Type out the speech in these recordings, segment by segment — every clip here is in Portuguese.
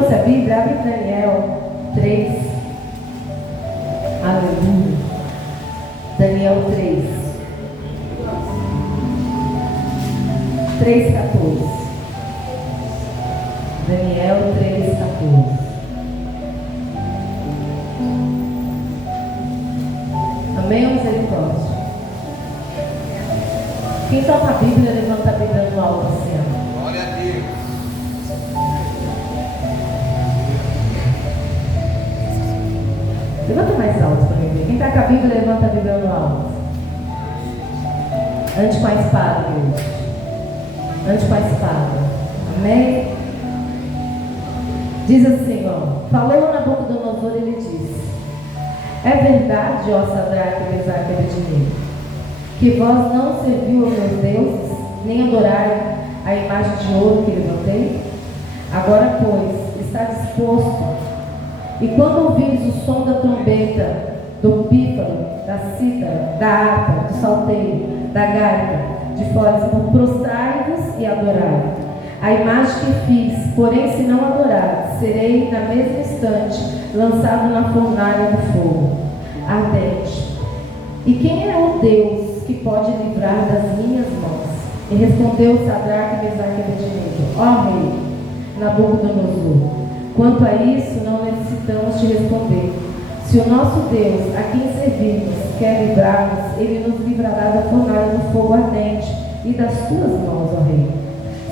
trouxe a Bíblia, abre Daniel 3. Aleluia. Daniel 3. 3:14. Daniel 3:14. Amém ou misericórdia? Quem toca a Bíblia, levanta a Bíblia no alto assim. Glória a Deus. Levanta mais alto para mim ver. Quem está com a Bíblia, levanta a Bíblia no alto. Ande com a espada, Deus. Ande com a espada. Amém? Diz assim, ó. Falou Nabucodonosor, ele disse: é verdade, ó Sadraque, Mesaque e Abednego, que vós não serviu aos meus deuses, nem adorai a imagem de ouro que levantei? Agora, pois, está disposto. E quando ouvires o som da trombeta, do pífaro, da cítara, da harpa, do salteiro, da gaita, de fora, prostrai-vos e adorai a imagem que fiz, porém se não adorar, serei na mesma instante lançado na fornalha do fogo ardente. E quem é o Deus que pode livrar das minhas mãos? E respondeu Sadraque, Mesaque e Abednego: ó rei Nabucodonosor, quanto a isso não necessitamos te responder. Se o nosso Deus, a quem servimos, quer livrar-nos, ele nos livrará da fornalha do fogo ardente e das tuas mãos, ó rei.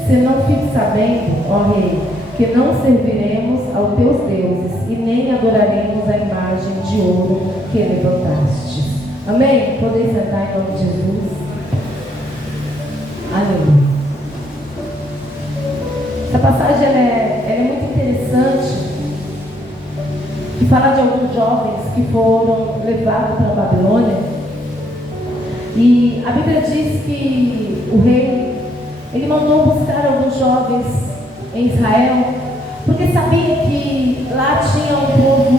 Se não fique sabendo, ó rei, que não serviremos aos teus deuses e nem adoraremos a imagem de ouro que levantaste. Amém? Podeis sentar em nome de Jesus. Aleluia. Essa passagem ela é muito interessante, que fala de alguns jovens que foram levados para a Babilônia. E a Bíblia diz que o rei, ele mandou buscar alguns jovens em Israel, porque sabia que lá tinha um povo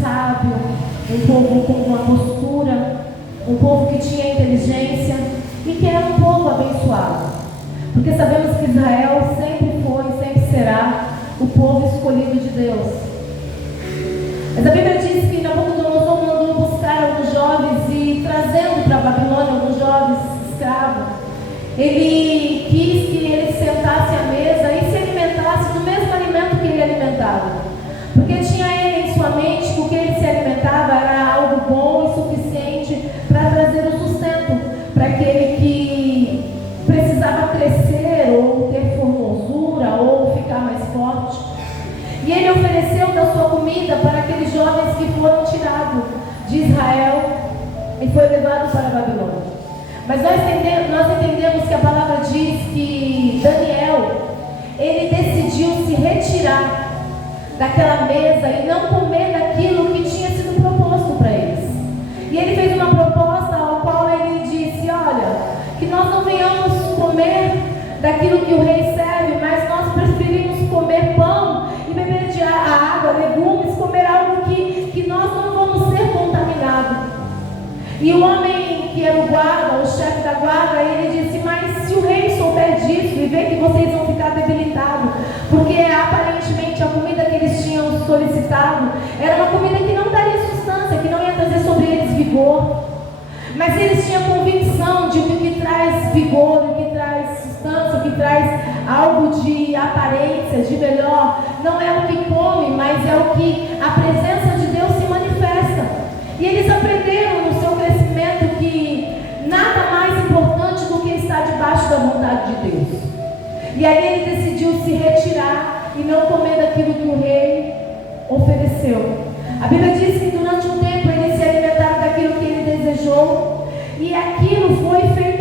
sábio, um povo com uma postura, um povo que tinha inteligência e que era um povo abençoado. Porque sabemos que Israel sempre foi e sempre será o povo escolhido de Deus. Mas a Bíblia diz que Nabucodonosor mandou buscar alguns jovens e trazendo para a Babilônia alguns jovens escravos, ele quis que eles sentassem à mesa e se alimentassem do mesmo alimento que ele alimentava. Porque tinha ele em sua mente que o que ele se alimentava era algo bom e suficiente para trazer o sustento para aquele que precisava crescer ou ter formosura ou ficar mais forte. E ele ofereceu da sua comida para aqueles jovens que foram tirados de Israel e foi levado para a Babilônia. Mas nós entendemos que a palavra diz que Daniel, ele decidiu se retirar daquela mesa e não comer daquilo que tinha sido proposto para eles. E ele fez uma proposta ao qual ele disse: olha, que nós não venhamos comer daquilo que o rei serve, mas nós preferimos comer pão e beber de água, legumes, comer algo que nós não vamos ser contaminados. E o homem que era o guarda, o chefe da guarda, ele disse: mas se o rei souber disso e ver que vocês vão ficar debilitados, porque aparentemente a comida que eles tinham solicitado era uma comida que não daria sustância, que não ia trazer sobre eles vigor, mas eles tinham convicção de que o que traz vigor, o que traz sustância, o que traz algo de aparência, de melhor, não é o que come, mas é o que a presença de Deus se manifesta. E eles aprenderam no seu crescimento que nada mais importante do que estar debaixo da vontade de Deus. E aí ele decidiu se retirar e não comer daquilo que o rei ofereceu. A Bíblia diz que durante um tempo eles se alimentaram daquilo que ele desejou, e aquilo foi feito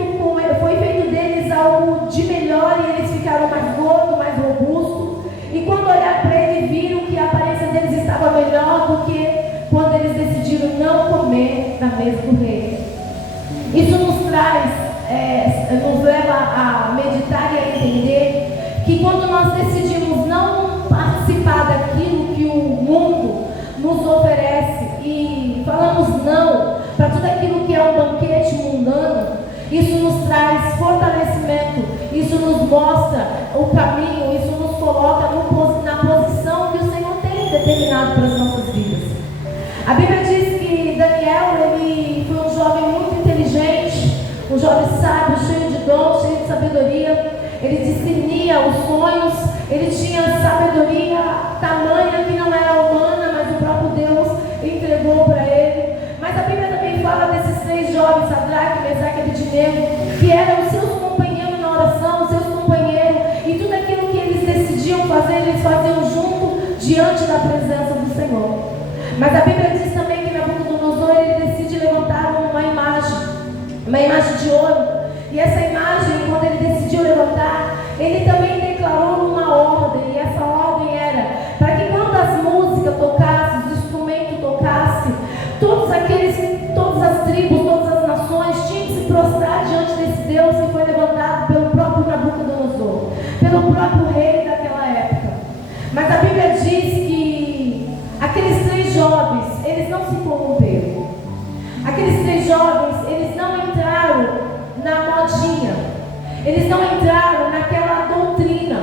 deles algo de melhor, e eles ficaram mais gordos, mais robustos. E quando olharam para ele, viram que a aparência deles estava melhor do que quando eles decidiram não comer da mesa do rei. Isso nos leva a meditar e a entender que quando nós decidimos não participar daquilo que o mundo nos oferece e falamos não para tudo aquilo que é um banquete mundano, isso nos traz fortalecimento, isso nos mostra o caminho, isso nos coloca na posição que A Bíblia diz que Daniel, ele foi um jovem muito inteligente, um jovem sábio, cheio de dom, cheio de sabedoria. Ele discernia os sonhos, ele tinha sabedoria tamanha que não era humana, mas o próprio Deus entregou para ele. Mas a Bíblia também fala desses 3 jovens, Sadraque, Mesaque e Abednego, que eram os seus companheiros na oração, os seus companheiros, e tudo aquilo que eles decidiam fazer, eles faziam junto, diante da presença do Senhor. Mas a Bíblia diz também que Nabucodonosor, ele decide levantar uma imagem de ouro. E essa imagem, quando ele decidiu levantar, ele também declarou uma ordem. E essa ordem era para que quando as músicas tocassem, os instrumentos tocassem, todas as tribos, todas as nações tinham que se prostrar diante desse Deus que foi levantado pelo próprio Nabucodonosor, pelo próprio rei daquela época. Mas a Bíblia diz que aqueles 3 jovens, eles não se corromperam. Aqueles 3 jovens, eles não entraram na modinha, eles não entraram naquela doutrina,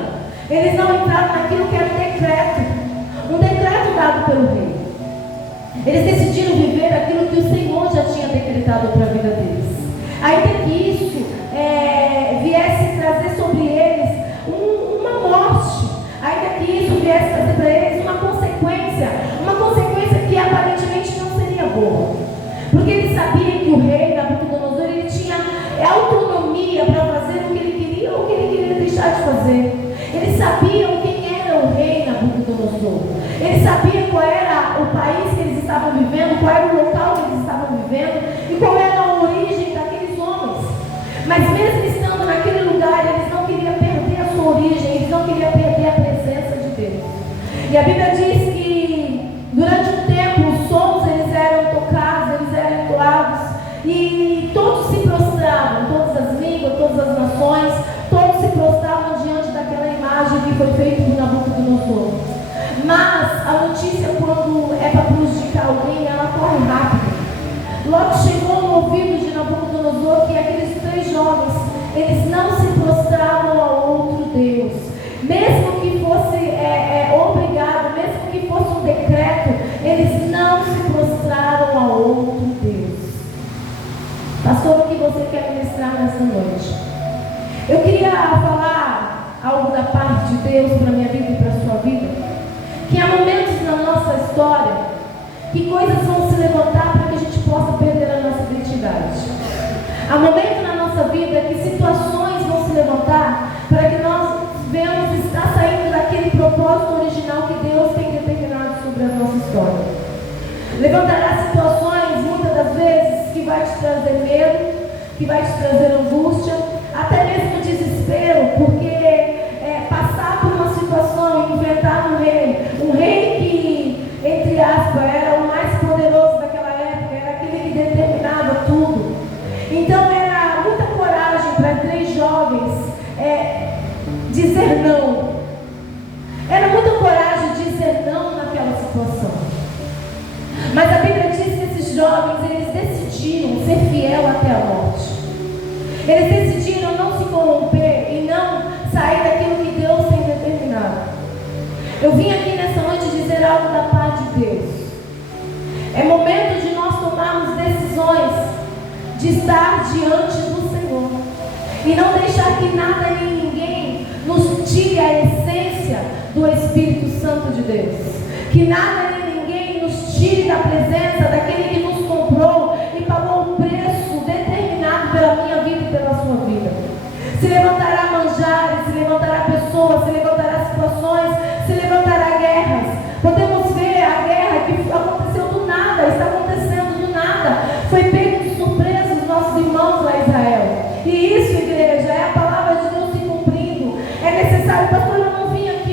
eles não entraram naquilo que era um decreto dado pelo rei. Eles decidiram viver aquilo que o Senhor já tinha decretado para a vida deles. Ainda que isso viesse trazer sobre eles uma morte, ainda que isso viesse trazer para eles uma consequência que aparentemente não seria boa. Porque ele sabia que o rei Nabucodonosor, ele tinha autonomia para fazer o que ele queria ou o que ele queria deixar de fazer. Eles sabiam quem era o rei Nabucodonosor. Eles sabiam qual era o país que eles estavam vivendo, qual era o local que eles estavam vivendo e qual era a origem daqueles homens. Mas mesmo estando naquele lugar, eles não queriam perder a sua origem, eles não queriam perder a presença de Deus. E a Bíblia diz que durante um tempo os sons eles eram tocados, eles eram entoados, e todos se prostravam, todas as línguas, todas as nações, todos se prostravam diante daquela imagem que foi feita por Nabucodonosor. Mas a notícia, quando é para prejudicar alguém, ela corre rápido. Logo chegou no ouvido de Nabucodonosor que aqueles 3 jovens, eles não se prostravam a outro Deus. Mesmo que fosse obrigado, mesmo que fosse um decreto, eles não se prostraram a outro Deus. Pastor, o que você quer ministrar nessa noite? Eu queria falar algo da parte de Deus para a minha vida e para a sua vida. Que há momentos na nossa história que coisas vão se levantar para que a gente possa perder a nossa identidade. Há momentos na nossa vida que situações vão se levantar para que nós venhamos estar saindo daquele propósito original que Deus tem determinado sobre a nossa história. Levantará situações, muitas das vezes, que vai te trazer medo, que vai te trazer angústia, até mesmo desespero, porque passar por uma situação e enfrentar um rei que, entre aspas, era o mais poderoso daquela época, era aquele que determinava tudo. Então era muita coragem para 3 jovens dizer não. Era muita coragem dizer não naquela situação. Mas a Bíblia diz que esses jovens, eles decidiram ser fiel até a morte. Eles decidiram não se corromper e não sair daquilo que Deus tem determinado. Eu vim aqui nessa noite dizer algo da parte de Deus. É momento de nós tomarmos decisões de estar diante do Senhor e não deixar que nada nem ninguém nos tire a essência do Espírito Santo de Deus. Que nada nem ninguém nos tire da presença daquele que nos comprou e pagou um preço determinado pela minha vida e pela sua vida. Se levantará manjares, se levantará pessoas, se levantará situações, se levantará guerras. Podemos ver a guerra que aconteceu do nada, está acontecendo do nada. Foi pego de surpresa os nossos irmãos lá em Israel. E isso, igreja, é a palavra de Deus se cumprindo. É necessário, pastor, eu não vim aqui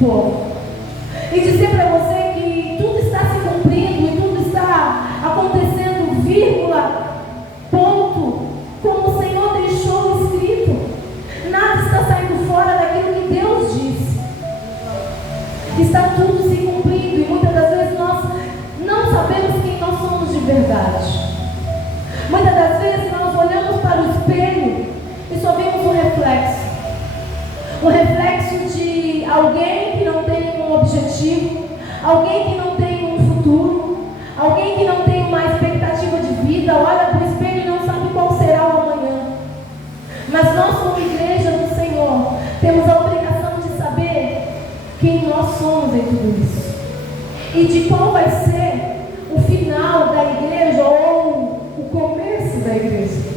povo. E dizer para você que tudo está se cumprindo e tudo está acontecendo, vírgula, ponto, como o Senhor deixou escrito. Nada está saindo fora daquilo que Deus disse. Está tudo se cumprindo e muitas das vezes nós não sabemos quem nós somos de verdade. Muitas das vezes nós olhamos para o espelho e só vemos um reflexo. Um reflexo de alguém que não tem um objetivo, alguém que não tem um futuro, alguém que não tem uma expectativa de vida, olha para o espelho e não sabe qual será o amanhã. Mas nós, como igreja do Senhor, temos a obrigação de saber quem nós somos em tudo isso. E de qual vai ser o final da igreja ou o começo da igreja.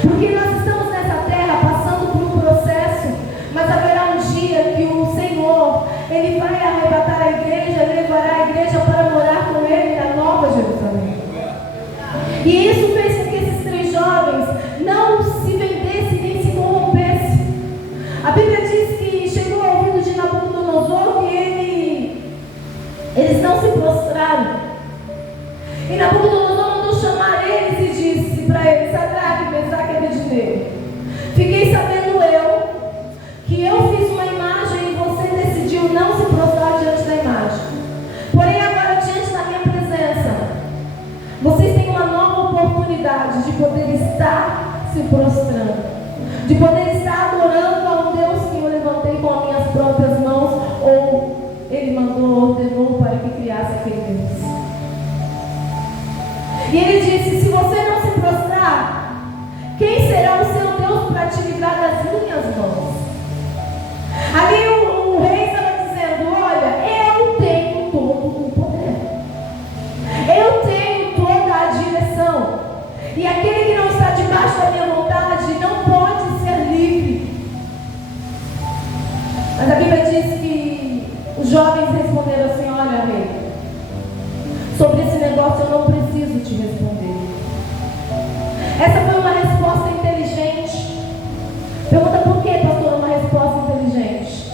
Porque nós estamos nessa terra passando por um processo, mas haverá um dia que o Senhor, Ele vai arrebatar a igreja, levará a igreja para morar com Ele na Nova Jerusalém. E isso fez com que esses 3 jovens não se vendessem nem se corrompessem. A Bíblia diz que chegou ao ouvido de Nabucodonosor que eles não se prostraram. E Nabucodonosor mandou chamar eles e disse para eles: Sadraque, Mesaque e Abednego, fiquei sabendo eu que eu fiz uma imagem e você decidiu não se prostrar diante da imagem. Porém agora, diante da minha presença, vocês têm uma nova oportunidade de poder estar se prostrando, de poder estar adorando a um Deus que eu levantei com as minhas próprias mãos, ou Ele ordenou para que criasse aquele Deus. E Ele disse: se você não se prostrar, quem será o seu Deus para te livrar das minhas mãos? Ali o rei estava dizendo: olha, eu tenho todo o poder, eu tenho toda a direção, e aquele que não está debaixo da minha vontade não pode ser livre. Mas a Bíblia diz que os jovens responderam assim: olha, rei, sobre esse negócio eu não preciso te responder. Essa foi uma resposta inteligente. Pergunta: por que, pastor, uma resposta inteligente?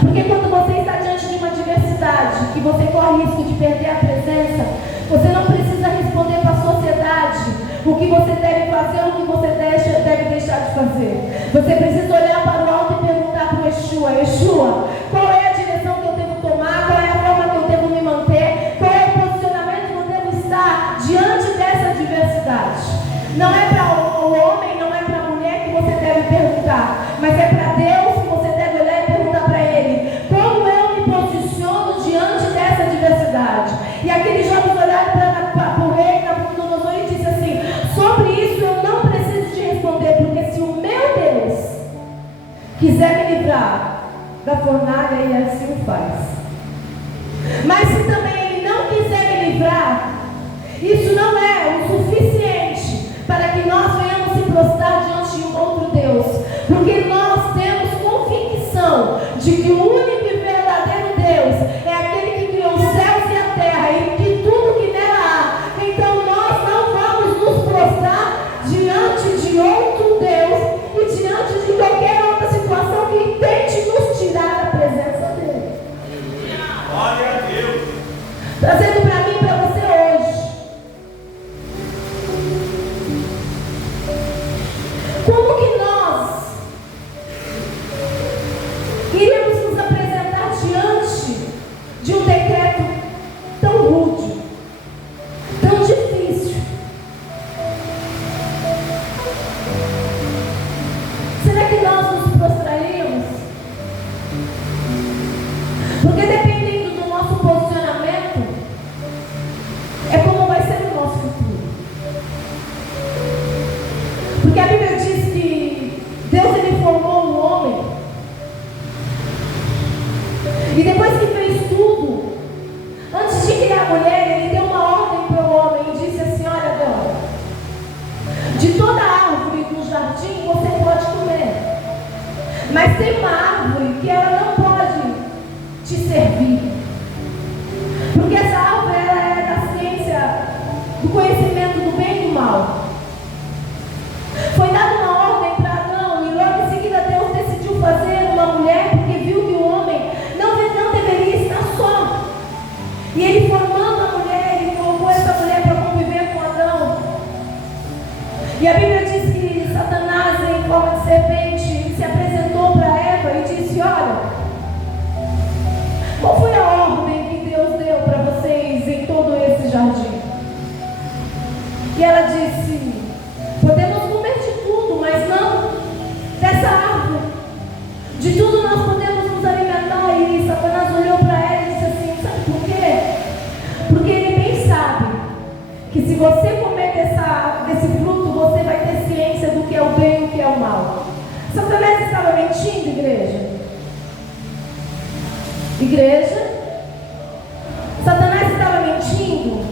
Porque quando você está diante de uma adversidade, que você corre risco de perder a presença, você não precisa responder para a sociedade o que você deve fazer ou o que você deve deixar de fazer. Você precisa olhar para o alto e perguntar para o Yeshua: Yeshua, qual é a direção que eu devo tomar? Qual é a forma que eu devo me manter? Qual é o posicionamento que eu devo estar diante dessa adversidade? Não é para o homem, não é para a mulher que você deve perguntar, mas é para Deus que você deve olhar e perguntar para Ele: como eu me posiciono diante dessa adversidade? E aqueles jovens olharam para o rei Nabucodonosor e disse assim: sobre isso eu não preciso te responder, porque se o meu Deus quiser me livrar da fornalha, Ele assim o faz. Mas se também Ele não quiser me livrar, isso não é o suficiente para que nós venhamos se prostrar diante de um outro Deus, porque nós temos convicção de que o único e verdadeiro Deus é aquele que criou os céus e a terra e que tudo que nela há. Então nós não vamos nos prostrar diante de outro Deus e diante de qualquer outra situação que tente nos tirar da presença dele. Glória a Deus. Trazendo para mim e para você hoje: como que nós iríamos nos apresentar diante de um decreto tão rude, tão difícil? Será que nós nos prostraríamos? Porque dependendo do nosso posicionamento, é como vai ser o nosso futuro. Porque a Bíblia diz que Deus, Ele formou o homem, e depois que fez tudo, antes de criar a mulher, Ele deu uma ordem para o homem e disse assim: olha, Adão, de toda árvore do jardim você pode comer, mas tem uma árvore que ela não pode te servir, porque essa árvore ela é da ciência do conhecimento do bem e do mal. Foi dada uma ordem para Adão, e logo em seguida Deus decidiu fazer uma mulher, porque viu que o Satanás estava mentindo, igreja? Igreja? Satanás estava mentindo?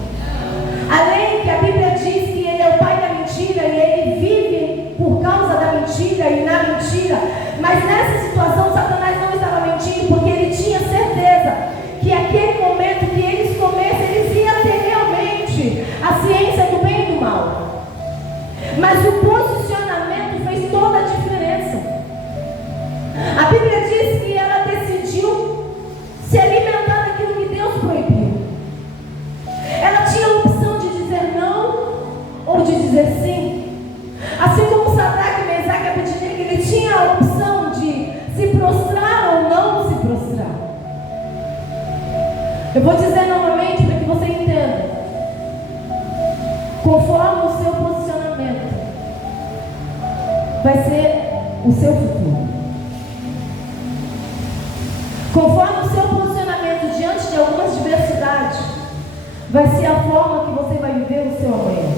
Além que a Bíblia diz que ele é o pai da mentira e ele vive por causa da mentira e na mentira. Mas nessa situação, Satanás não estava mentindo, porque ele tinha certeza que aquele momento que eles comessem, eles iam ter realmente a ciência do bem e do mal. Mas o posicionamento fez toda a diferença. A Bíblia diz que ela decidiu se alimentar daquilo que Deus proibiu. Ela tinha a opção de dizer não ou de dizer sim. Assim como Sadraque, Mesaque e Abednego, ele tinha a opção de se prostrar ou não se prostrar. Eu vou dizer novamente para que você entenda. Conforme o seu posicionamento, vai ser o seu futuro. Conforme o seu posicionamento diante de algumas diversidades, vai ser a forma que você vai viver o seu amanhã.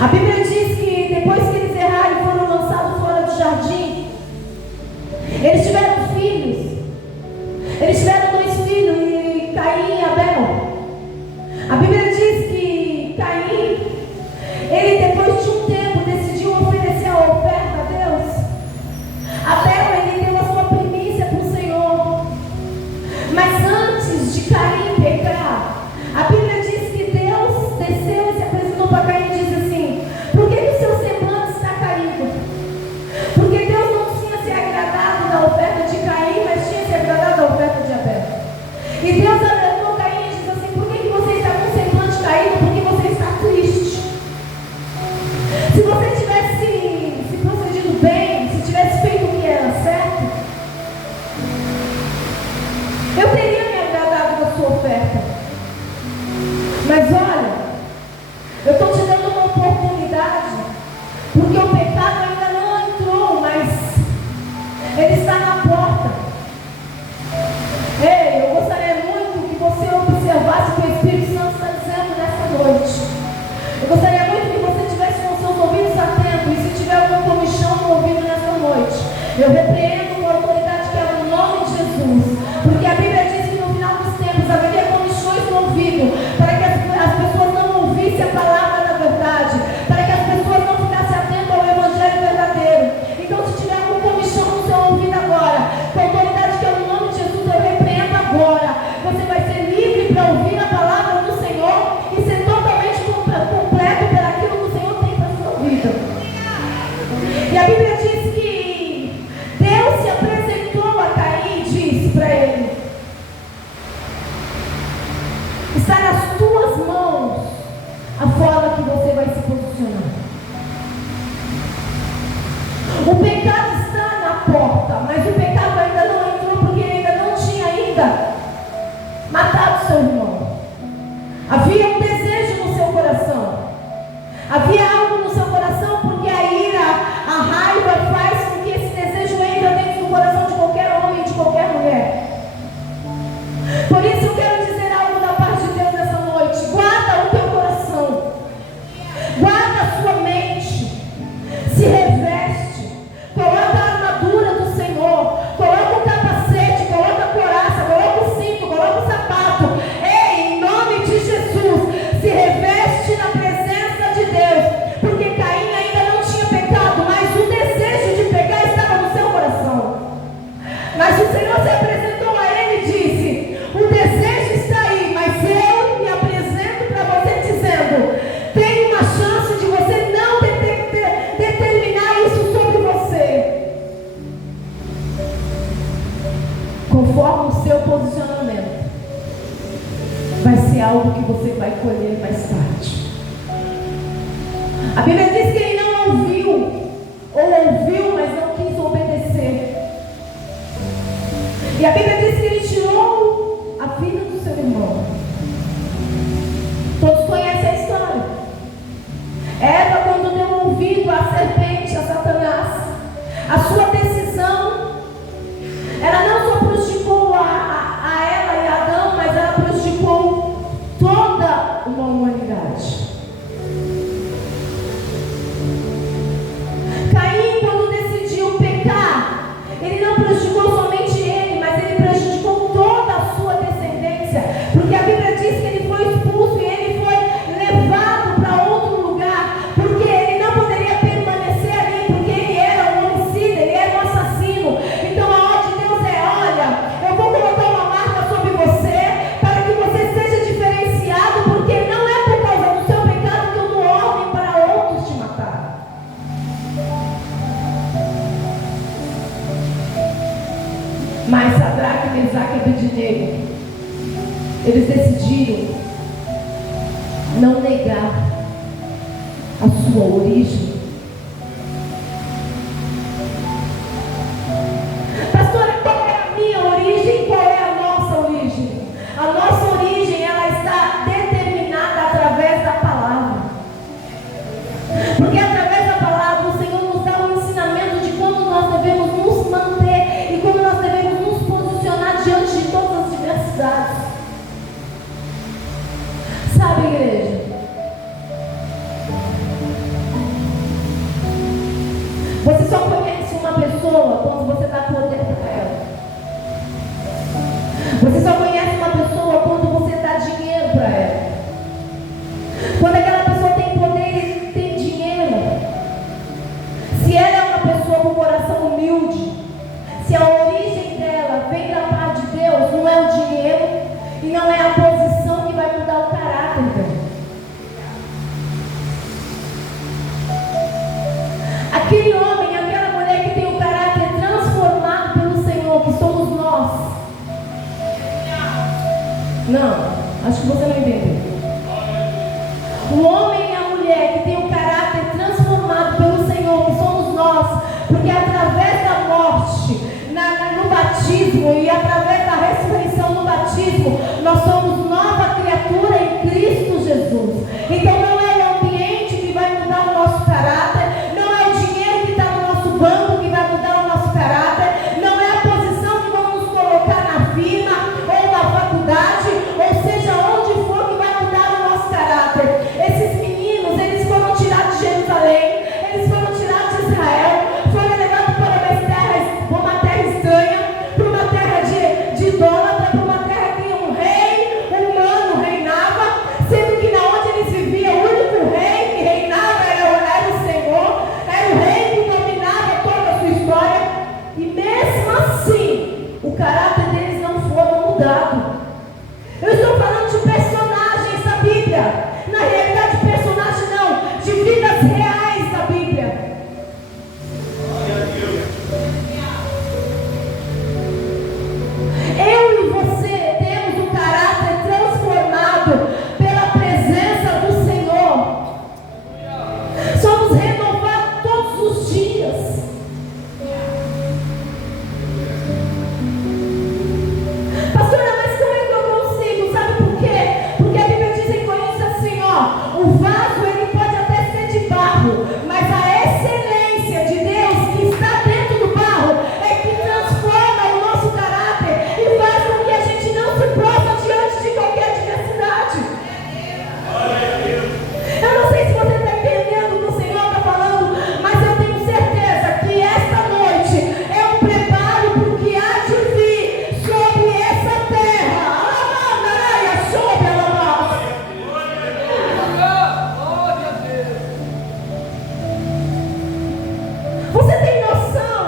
A Bíblia diz que depois que eles erraram e foram lançados fora do jardim, eles tiveram filhos. Eles tiveram 2 filhos, Caim e Abel. A Bíblia diz que Caim, ele depois de um tempo decidiu oferecer a oferta a Deus. Abel, ele deu a sua primícia para o Senhor. Mas antes de Caim pecar, a Bíblia diz que Deus desceu e se apresentou para Caim e disse assim: por que o seu semblante está caído? Porque Deus não tinha se agradado da oferta de Caim, mas tinha se agradado da oferta de Abel. E Deus alertou Caim e disse assim: por que você está com o semblante caído? Porque você está triste. Se você tivesse se procedido bem, se tivesse feito o que era certo, eu teria me agradado da sua oferta. Mas olha, eu estou te dando uma oportunidade, porque o pecado ainda não entrou, mas ele está na porta. Ei, eu gostaria muito que você observasse o que o Espírito Santo está dizendo nessa noite. Eu gostaria muito que você tivesse com seus ouvidos atentos, e se tiver algum comichão no ouvido nessa noite, eu repreendo com a autoridade que é no nome de Jesus, porque a Bíblia diz que no final dos tempos haveria comichões no ouvido, para que as pessoas não ouvissem a palavra da verdade, para que as pessoas não ficassem atentas ao Evangelho verdadeiro. Então, se tiver algum comichão no seu ouvido agora, com a autoridade que é no nome de Jesus, eu repreendo agora. Você vai ser livre para ouvir a palavra do Senhor e ser totalmente completo pelaquilo que o Senhor tem para a sua vida. E a Bíblia diz que Deus se apresentou a Caim e disse para ele: está nas tuas mãos a forma que você vai se posicionar. O pecado está na porta, mas o pecado ainda não entrou, porque ele ainda não tinha matado seu irmão. Havia um desejo no seu coração. Havia algo no seu coração, porque a ira, a raiva faz com que esse desejo entre dentro do coração de qualquer homem e de qualquer mulher. Por isso eu quero dizer algo da parte de Deus nessa noite. Guarda o teu coração. Guarda a sua mente. Se reveste. Coloca a armadura do Senhor. Coloca o capacete. Coloca a couraça. Coloca o cinto. Coloca o sapato. Ei, em nome de Jesus, se reveste na presença de Deus. Porque Caim ainda não tinha pecado, mas o desejo de pecar estava no seu coração. Mas o Senhor se apresentou a ele e disse: o desejo está aí, mas eu me apresento para você dizendo: tem uma chance de você não determinar isso sobre você. Conforme o seu posicionamento, vai ser algo que você vai colher mais tarde. A Bíblia diz que ele não ouviu, ou ouviu, mas não quis obedecer. E a Bíblia diz que ele tirou a vida do seu irmão. Todos conhecem a história. Eva, quando deu ouvido à serpente, a Satanás, a sua decisão, ela não só prejudicou a ela e a Adão, mas ela prejudicou toda uma humanidade. Caim, quando decidiu Mas Sadraque, Mesaque e Abednego, eles decidiram não negar a sua origem. Pastora, qual é a minha origem e qual é a nossa origem? A nossa origem, ela está determinada através da palavra. Porque através da palavra o Senhor nos dá um ensinamento de como nós devemos nos manter e como nós devemos nos posicionar diante de todas as diversidades. Sabe, igreja? Você só conhece uma pessoa quando você dá poder para ela. Você só conhece uma pessoa quando você dá dinheiro para ela. Quando aquela pessoa tem poder e tem dinheiro, se ela é uma pessoa com coração humilde, se a origem dela vem da parte de Deus, não é o dinheiro e não é a posição que vai mudar o caráter dela. Aquele homem, aquela mulher que tem o caráter transformado pelo Senhor, que somos nós. Não, acho que você não entendeu. O homem e a mulher que tem o caráter transformado pelo Senhor, que somos nós, porque através da morte, no batismo e através da ressurreição no batismo, nós somos nova criatura em Cristo Jesus. Então não é o ambiente que vai mudar o nosso caráter, não é o dinheiro que está no nosso banco que vai mudar o nosso caráter, não é a posição que vamos nos colocar na firma ou na faculdade, ou seja, onde for que vai mudar o nosso caráter. Esses meninos, eles foram tirados de Jerusalém, eles foram tirados de Israel, foram levados para uma terra estranha, para uma terra de idólatra, para uma terra que um rei humano reinava, sendo que na onde eles viviam, o único rei que reinava era o Senhor, era o rei que dominava toda a sua história, e mesmo assim, o caráter deles não foi mudado. Eu estou falando de personagens da Bíblia. Na realidade, personagem não, de vidas reais da Bíblia. Eu e você temos o caráter transformado pela presença do Senhor. Somos renovados todos os dias. Pastora, mas como é que eu consigo? Sabe por quê? Porque a Bíblia diz em Coríntios assim, ó, o vaso ele pode até ser de barro, mas a excelência de Deus que está dentro do barro é que transforma o nosso caráter e faz com que a gente não se prova diante de qualquer adversidade. Eu não sei se você está entendendo o que o Senhor está falando, mas eu tenho certeza que esta noite é um preparo para o que há de vir sobre essa terra. Alabandaia, sobre a Você tem noção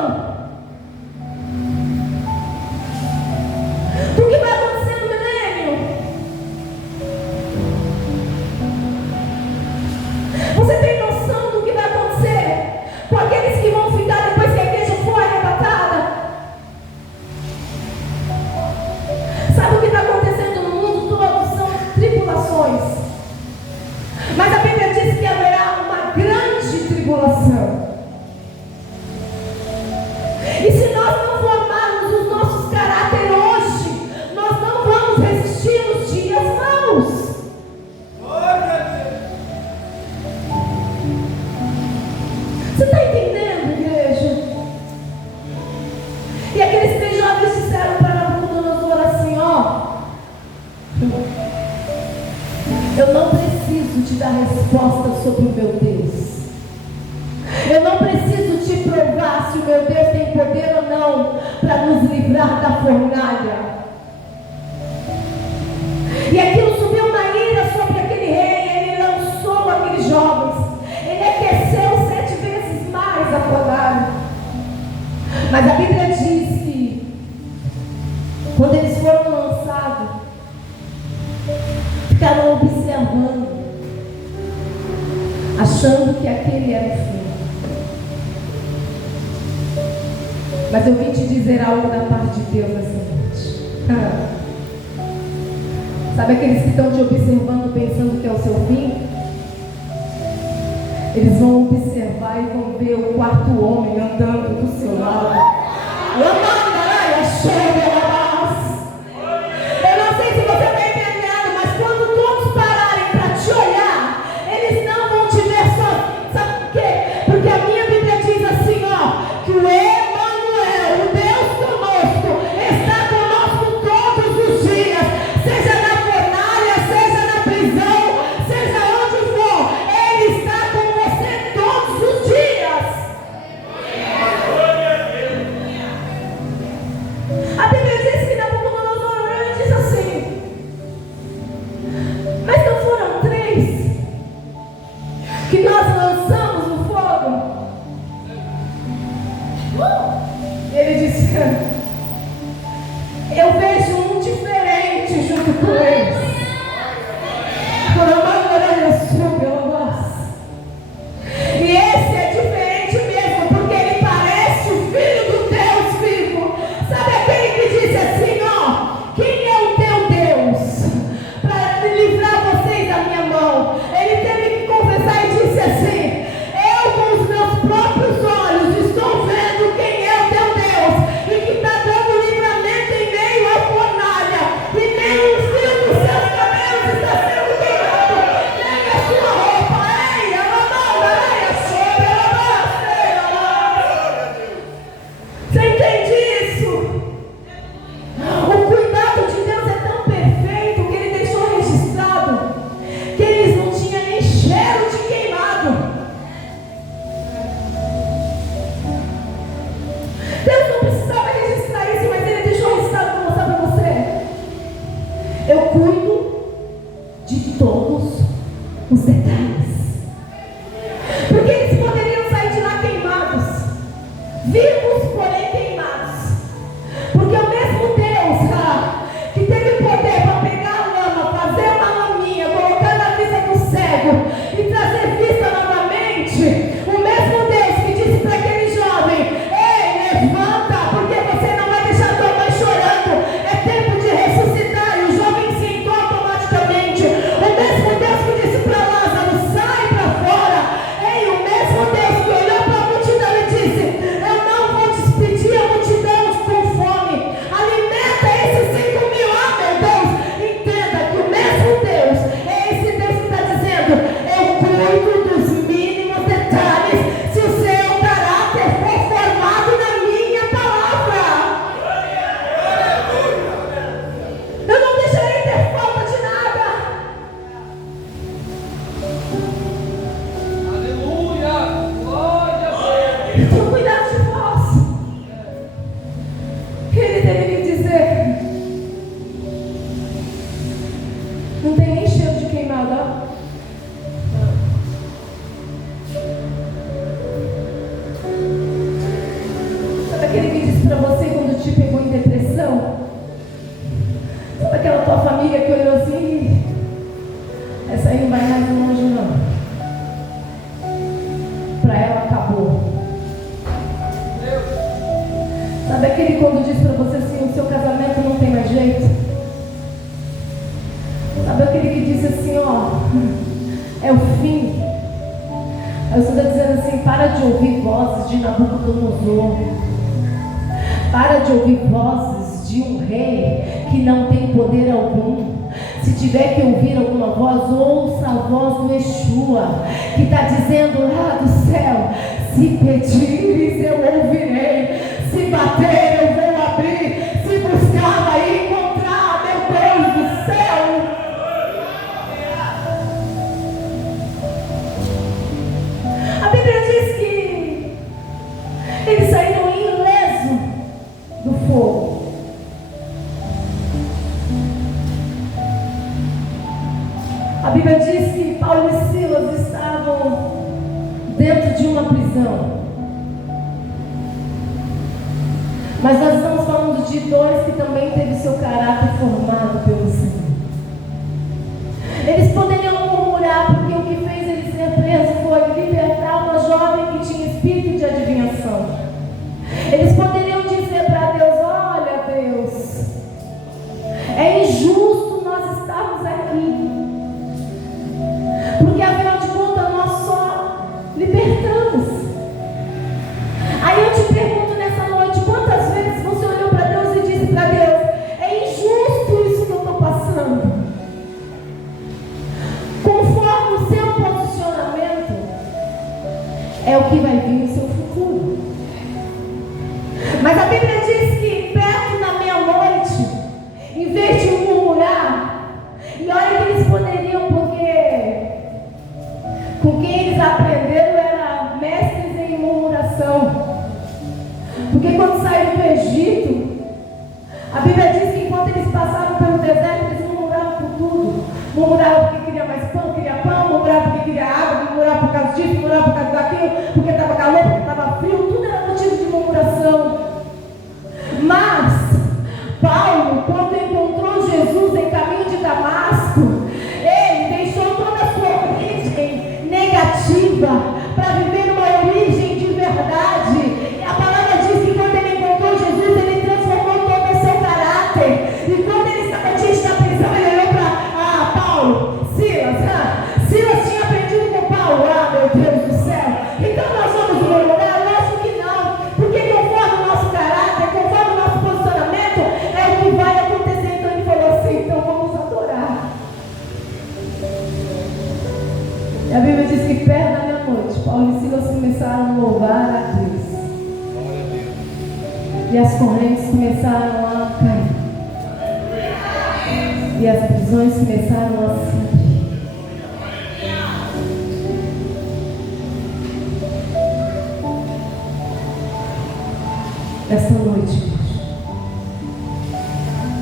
do que vai acontecer no milênio? Você tem noção do que vai acontecer com aqueles que vão ficar depois que a igreja for arrebatada? Sabe o que está acontecendo no mundo todo? São tribulações. Mas a Bíblia diz que haverá uma grande tribulação. E se nós não formarmos os nossos caráteres hoje, nós não vamos resistir nos dias maus. Você está entendendo, igreja? E aqueles 3 jovens disseram para Nabucodonosor assim, ó, eu não preciso te dar resposta sobre o meu Deus. Eu não preciso te provar se o meu Deus tem poder ou não para nos livrar da fornalha. E aquilo subiu uma ira sobre aquele rei, ele lançou aqueles jovens, ele aqueceu 7 vezes mais a fornalha. Mas a Bíblia diz que quando eles foram lançados, ficaram observando, achando que aquele era o fim. Mas eu vim te dizer algo da parte de Deus essa noite. Sabe aqueles que estão te observando pensando que é o seu fim? Eles vão observar e vão ver o quarto homem andando do seu lado. Eu não sei se você está entendendo, mas quando todos pararem para te olhar, eles não vão te ver só. Sabe por quê? Porque a minha Bíblia diz assim, ó, que o Emanuel, o Deus conosco, está conosco todos os dias, seja na fornalha, seja na prisão, seja onde for, Ele está com você todos os dias. A Bíblia diz que Nabucodonosor orou e disse assim: mas não foram 3 que nós lançamos no fogo? Ele disse: eu vejo um diferente junto com eles. E esse é diferente mesmo, porque ele parece o Filho do Deus vivo. Sabe aquele que disse assim, ó, quem é o teu Deus para livrar vocês da minha mão? Ele teve que confessar e disse assim: eu com os meus próprios olhos estou vendo quem é o teu Deus e que está dando livramento em meio à fornalha, e nem o fio dos seus cabelos está sendo queimado, nem a sua roupa. Ei, você entende isso? O cuidado de Deus é tão perfeito que Ele deixou registrado que eles não tinham nem cheiro de queimado. Deus não precisava registrar isso, mas Ele deixou registrado para mostrar para você: eu cuido de todos os detalhes. Porque eles poderiam sair de lá queimados, vivos, porém queimados. Porque o mesmo Deus que teve poder para pegar a lama, fazer uma laminha, colocar na vista do cego e trazer vista novamente, o mesmo Deus que disse para aquele jovem: ei, levanta, porque você não vai deixar tua mãe chorando, é tempo de ressuscitar, e o jovem sentou automaticamente. O mesmo Deus que disse para Lázaro: sai para fora. Ei, o mesmo Deus que olhou para a multidão e disse: eu não vou despedir a multidão com fome, alimenta esses 5.000. Ah, meu Deus, entenda que o mesmo Deus é esse Deus que está dizendo: eu cuido dos mínimos detalhes, se o seu caráter for formado na minha palavra. Eu não deixarei ter falta de nada. Aleluia! Glória a Deus! Eu tenho cuidado de vós. Ele deveria dizer: não tem nem cheiro de queimado, ó. Sabe aquele que disse pra você quando te pegou em depressão? Sabe aquela tua família que olhou assim: essa aí não vai mais longe não. Pra ela acabou. Sabe aquele quando diz pra você assim: o seu casamento não tem mais jeito? Sabe aquele que disse assim: ó, é o fim? Aí você está dizendo assim: para de ouvir vozes de Nabucodonosor, para de ouvir vozes de um rei que não tem poder algum. Se tiver que ouvir alguma voz, ouça a voz do Yeshua, que está dizendo lá do céu: se pedires eu ouvirei, se bater eu vou abrir, se buscar vai encontrar, meu Deus do céu. A Bíblia diz que eles saíram ileso do fogo. A Bíblia diz que Paulo e Silas estavam dentro de uma prisão. Mas nós estamos falando de 2 que também teve seu caráter formado pelo Senhor. Eles poderiam murmurar porque o que fez ele ser preso foi libertar uma jovem que tinha espírito de adivinhação. Eles poderiam Porque quando saíram do Egito, a Bíblia diz que enquanto eles passaram pelo deserto, eles murmuravam por tudo. Murmuravam porque queria mais pão, murmuravam porque queria água, murmuravam por causa disso, murmuravam por causa daquilo, porque estava calor, porque estava frio, tudo era motivo de murmuração. Mas Paulo, quando encontrou Jesus em caminho de Damasco, ele deixou toda a sua origem negativa para viver uma origem de verdade. E a palavra diz que quando ele encontrou Jesus, ele transformou todo o seu caráter. E quando ele estava diante da prisão, ele olhou para Paulo, Silas. Silas tinha aprendido com Paulo. Meu Deus do céu. Então nós vamos murmurar? Lógico que não. Porque conforme o nosso caráter, conforme o nosso posicionamento, é o que vai acontecer. Então ele falou assim: então vamos adorar. E a Bíblia diz que perto da meia-noite, Paulo e Silas começaram a louvar a Deus. E as correntes começaram a cair. E as prisões começaram a se abrir. Esta noite,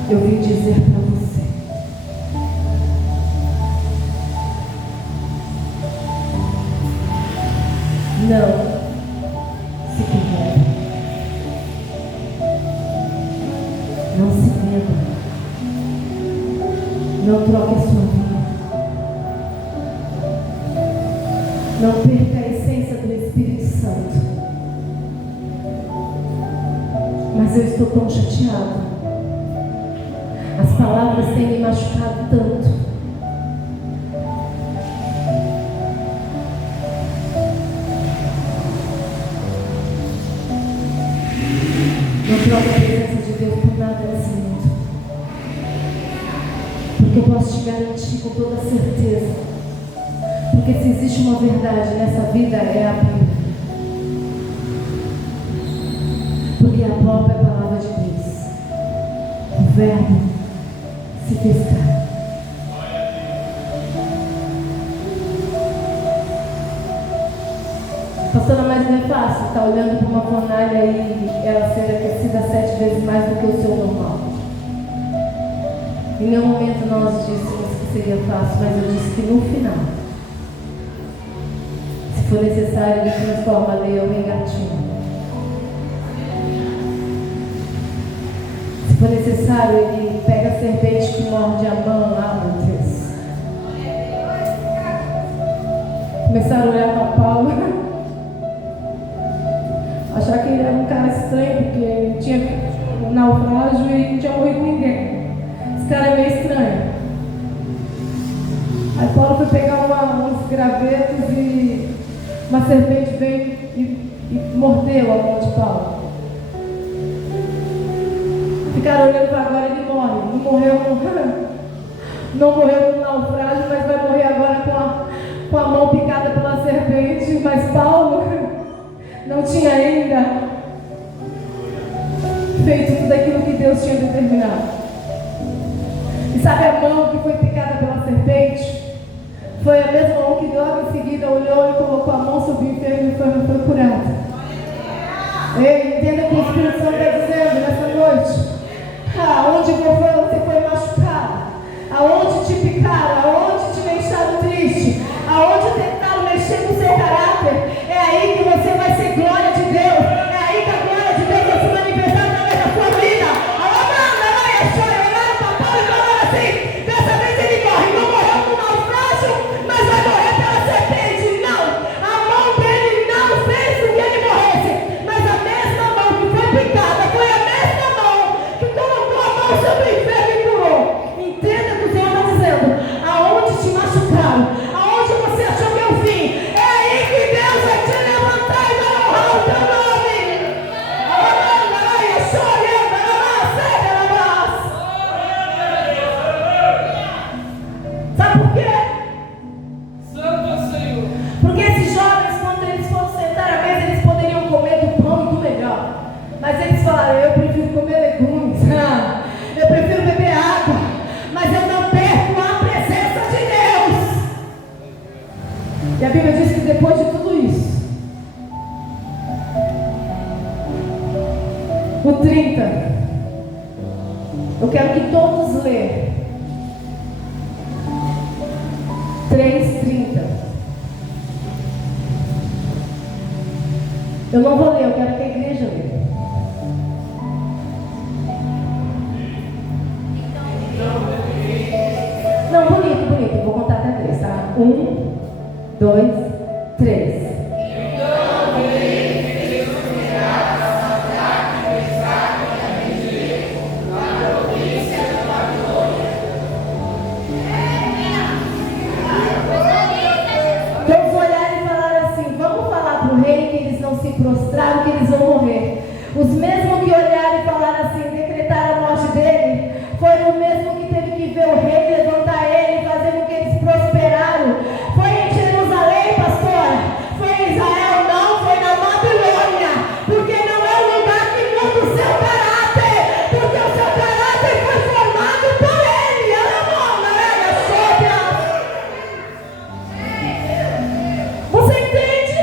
eu vim dizer para você: não se quebre, não se venda, não troque a sua vida, não perca a essência do Espírito Santo. Mas eu estou tão chateada. As palavras têm me machucado tanto. Não troque a presença de Deus por nada nesse mundo. Porque eu posso te garantir com toda certeza. Porque se existe uma verdade nessa vida, é a Bíblia. Porque a própria palavra de Deus, o Verbo se fez carne. Pastora, mas não é fácil estar olhando para uma fornalha e ela ser aquecida 7 vezes mais do que o seu normal. Em nenhum momento nós dissemos que seria fácil, mas eu disse que no final, se for necessário, ele transforma a leão em gatinho. Se for necessário, ele pega a serpente que morde a mão lá, meu Deus. Começaram a olhar para Paulo, achar que ele era um cara estranho, porque tinha um naufrágio e não tinha morrido ninguém. Esse cara é meio estranho. Aí Paulo foi pegar uns gravetos e uma serpente veio e mordeu a mão de Paulo. Ficaram olhando para agora, ele morre. Não morreu no naufrágio, mas vai morrer agora com a mão picada pela serpente. Mas Paulo não tinha ainda feito tudo aquilo que Deus tinha determinado. E sabe a mão que foi picada pela serpente? Foi a mesma mão que logo em seguida olhou e colocou a mão sobre o enfermo e foi curado. Ei, entenda o que o Espírito Santo está dizendo nessa noite. Aonde você foi machucado, aonde te picaram, aonde te deixaram triste, aonde tentaram mexer com o seu caráter, é aí que você vai ser glória de Deus, é aí que a glória de Deus vai se manifestar através da sua vida. Olharam para Paulo e falaram assim: dessa vez ele morre, não morreu com naufrágio, mas vai morrer pela serpente. Não, a mão dele não fez com que ele morresse, mas a mesma mão que foi picada foi a mesma mão que colocou a mão sobre o enfermo e curou. Entenda o que o Senhor está dizendo. Aonde te machucaram, aonde você achou que é o fim, é aí que Deus vai te levantar e vai honrar o teu nome. Sabe por quê? Santo Senhor. Porque esses jovens, quando eles foram sentar à mesa, eles poderiam comer do pão e do melhor. Mas eles falaram: eu prefiro comer legumes, eu prefiro beber água, mas eu não perco a presença de Deus. E a Bíblia diz que depois de tudo isso, O 30. Eu quero que todos leiam. 3:30. Eu não vou ler, eu quero que a igreja leia. Não, bonito, bonito. Eu vou contar até 3, tá? 1, 2, 3. Prostraram que eles vão morrer. Os mesmos que olharam e falaram assim, decretaram a morte dele, foi o mesmo que teve que ver o rei levantar ele, fazer com que eles prosperaram. Foi em Jerusalém, pastora? Foi em Israel? Não, foi na Babilônia. Porque não é o lugar que muda o seu caráter, porque o seu caráter foi formado por ele. Você entende?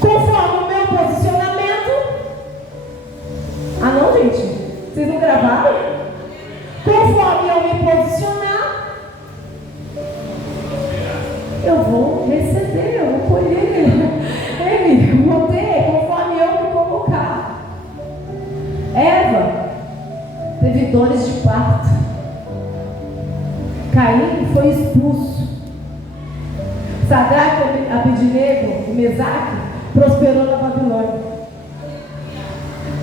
Conforme o meu posicionamento. Ah não, gente? Vocês não gravaram? Conforme eu me posicionar, eu vou receber, eu vou colher. Eu vou ter, conforme eu me colocar. Eva teve dores de parto. Caim foi expulso. Sadraque, Abednego e Mesaque prosperou na Babilônia.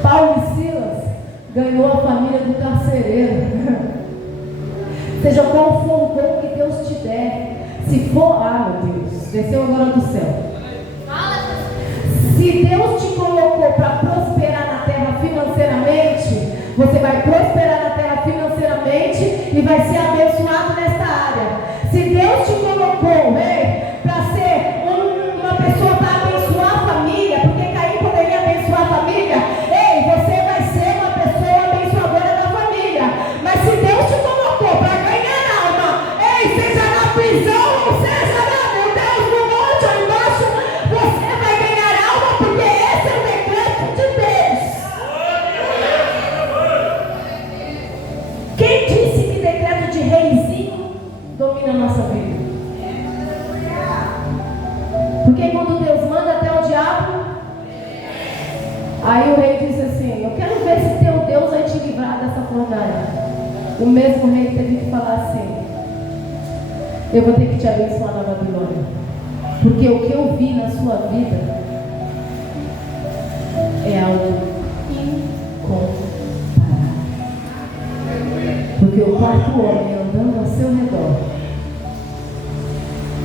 Paulo e Silas ganhou a família do carcereiro. Seja qual for o dom que Deus te der, se for, meu Deus, desceu agora do céu. Se Deus te colocou para prosperar na terra financeiramente, você vai prosperar na terra financeiramente e vai ser abençoado nesta área. Se Deus te colocou, para ser uma pessoa para abençoar a família, porque Caim poderia abençoar a família, você vai ser uma pessoa abençoadora da família. Mas se Deus te colocou para ganhar alma, seja na prisão ou seja meu Deus, no monte ou embaixo, você vai ganhar alma, porque esse é o decreto de Deus. Quem disse que decreto de reizinho domina a nossa vida? Porque quando Deus manda, até o diabo. Aí o rei disse assim: eu quero ver se teu Deus vai te livrar dessa fornalha. O mesmo rei teve que falar assim: eu vou ter que te abençoar na Babilônia, porque o que eu vi na sua vida é algo incomparável. Porque o quarto homem andando ao seu redor,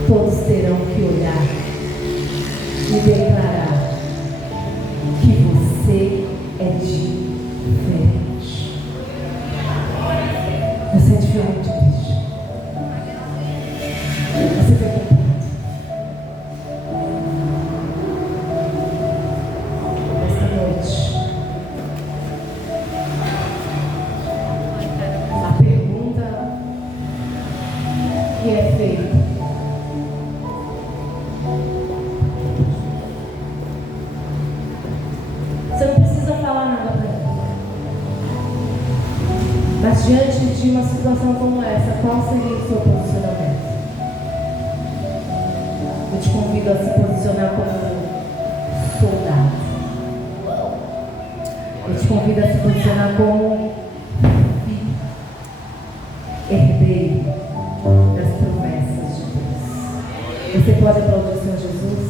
todos terão que olhar e declarar que você é diferente. Você é diferente, bicho. Você vai comprado. Esta noite, a pergunta que é feita: você não precisa falar nada para mim. Mas diante de uma situação como essa, qual seria o seu posicionamento? Eu te convido a se posicionar como soldado. Eu te convido a se posicionar como filho, herdeiro das promessas de Deus. Você pode aplaudir o Senhor Jesus?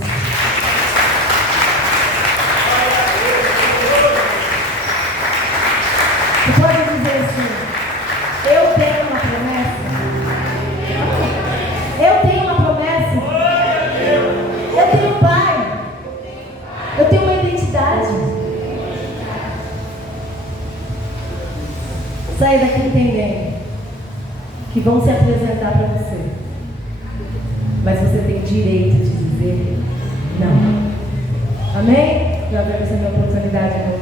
Você pode dizer assim: eu tenho uma promessa. Eu tenho uma promessa. Eu tenho um pai. Eu tenho uma identidade. Saia daqui entendendo que vão se apresentar para você, mas você tem direito de dizer não. Amém? Já vai ser minha oportunidade agora.